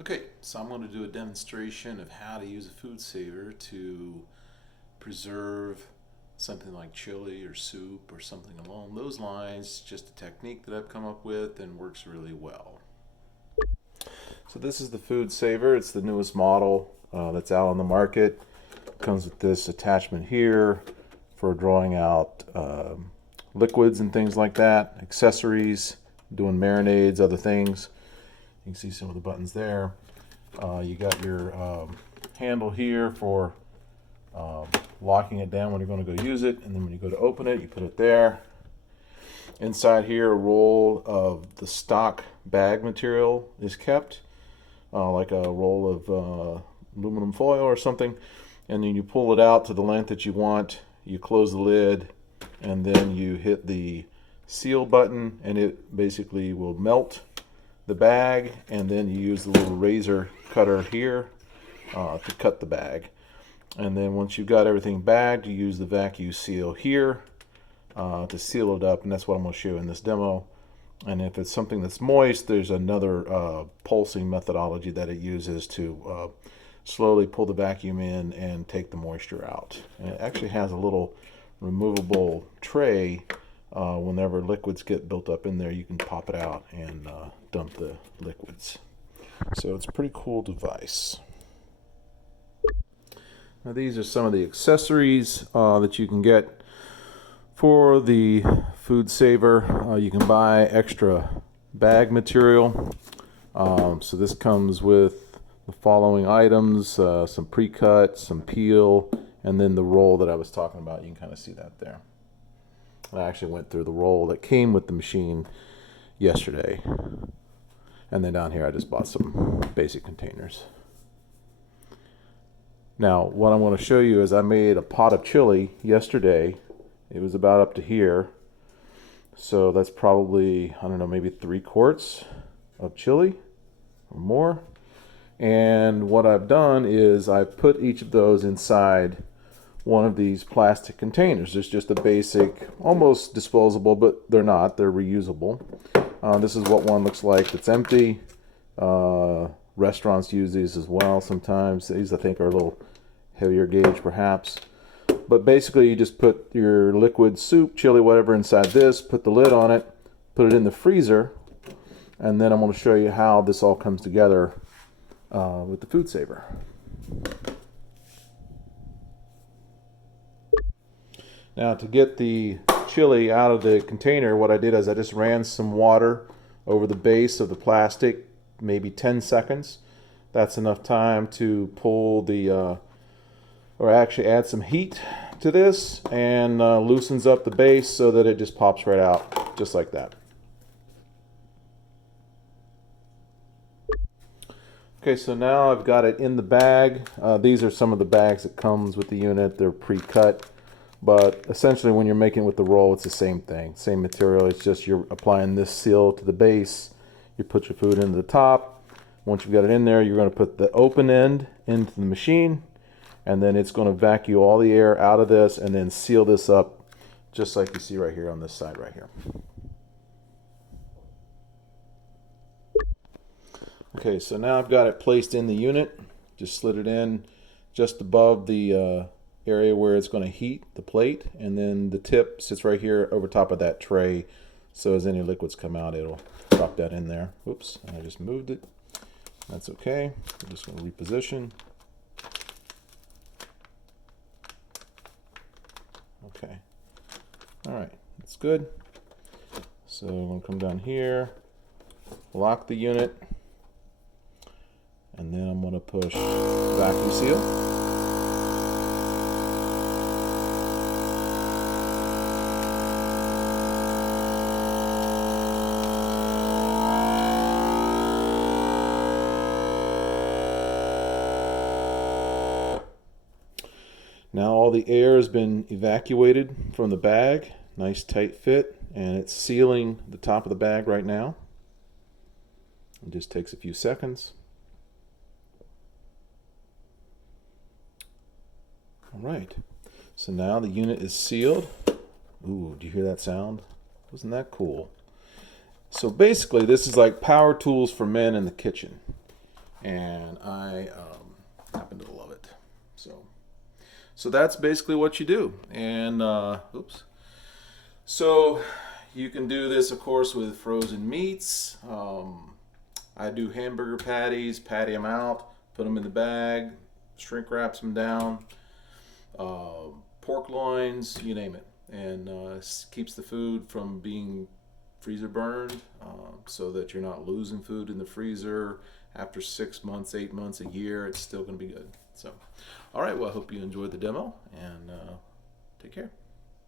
Okay, so I'm going to do a demonstration of how to use a food saver to preserve something like chili or soup or something along those lines. Just a technique that I've come up with and works really well. So this is the food saver. It's the newest model that's out on the market. Comes with this attachment here for drawing out liquids and things like that, accessories, doing marinades, other things. You can see some of the buttons there. You got your handle here for locking it down when you're going to go use it, and then when you go to open it, you put it there. Inside here, a roll of the stock bag material is kept, like a roll of aluminum foil or something, and then you pull it out to the length that you want. You close the lid, and then you hit the seal button, and it basically will melt the bag, and then you use the little razor cutter here to cut the bag. And then once you've got everything bagged, you use the vacuum seal here to seal it up, and that's what I'm going to show you in this demo. And if it's something that's moist, there's another pulsing methodology that it uses to slowly pull the vacuum in and take the moisture out. And it actually has a little removable tray. Whenever liquids get built up in there, you can pop it out and dump the liquids. So it's a pretty cool device. Now these are some of the accessories that you can get for the food saver. You can buy extra bag material. So this comes with the following items: some pre-cut, some peel, and then the roll that I was talking about. You can kind of see that there. I actually went through the roll that came with the machine yesterday. And then down here I just bought some basic containers. Now what I'm going to show you is I made a pot of chili yesterday. It was about up to here. So that's probably, I don't know, maybe 3 quarts of chili or more. And what I've done is I've put each of those inside one of these plastic containers. It's just a basic, almost disposable, but they're not. They're reusable. This is what one looks like that's empty. Restaurants use these as well sometimes. These, I think, are a little heavier gauge perhaps. But basically you just put your liquid soup, chili, whatever inside this, put the lid on it, put it in the freezer, and then I'm going to show you how this all comes together with the food saver. Now to get the chili out of the container, what I did is I just ran some water over the base of the plastic, maybe 10 seconds. That's enough time to pull the, or actually add some heat to this, and loosens up the base so that it just pops right out, just like that. Okay, so now I've got it in the bag. These are some of the bags that comes with the unit. They're pre-cut. But essentially when you're making it with the roll, it's the same thing, same material. It's just you're applying this seal to the base. You put your food into the top. Once you've got it in there, you're going to put the open end into the machine, and then it's going to vacuum all the air out of this and then seal this up just like you see right here on this side right here. Okay, so now I've got it placed in the unit. Just slid it in just above the area where it's going to heat the plate, and then the tip sits right here over top of that tray, so as any liquids come out, it'll drop that in there. Oops, and I just moved it. That's okay. I'm just going to reposition. Okay. All right, that's good. So I'm going to come down here, lock the unit, and then I'm going to push vacuum seal. Now all the air has been evacuated from the bag. Nice tight fit, and it's sealing the top of the bag right now. It just takes a few seconds. All right, so now the unit is sealed. Ooh, do you hear that sound? Wasn't that cool? So basically this is like power tools for men in the kitchen. and I happen to love it. So that's basically what you do. And oops. So you can do this, of course, with frozen meats. I do hamburger patties, patty them out, put them in the bag, shrink wraps them down, pork loins, you name it, and keeps the food from being freezer burned, so that you're not losing food in the freezer after 6 months, 8 months, a year. It's still going to be good. So, all right. Well, I hope you enjoyed the demo, and take care.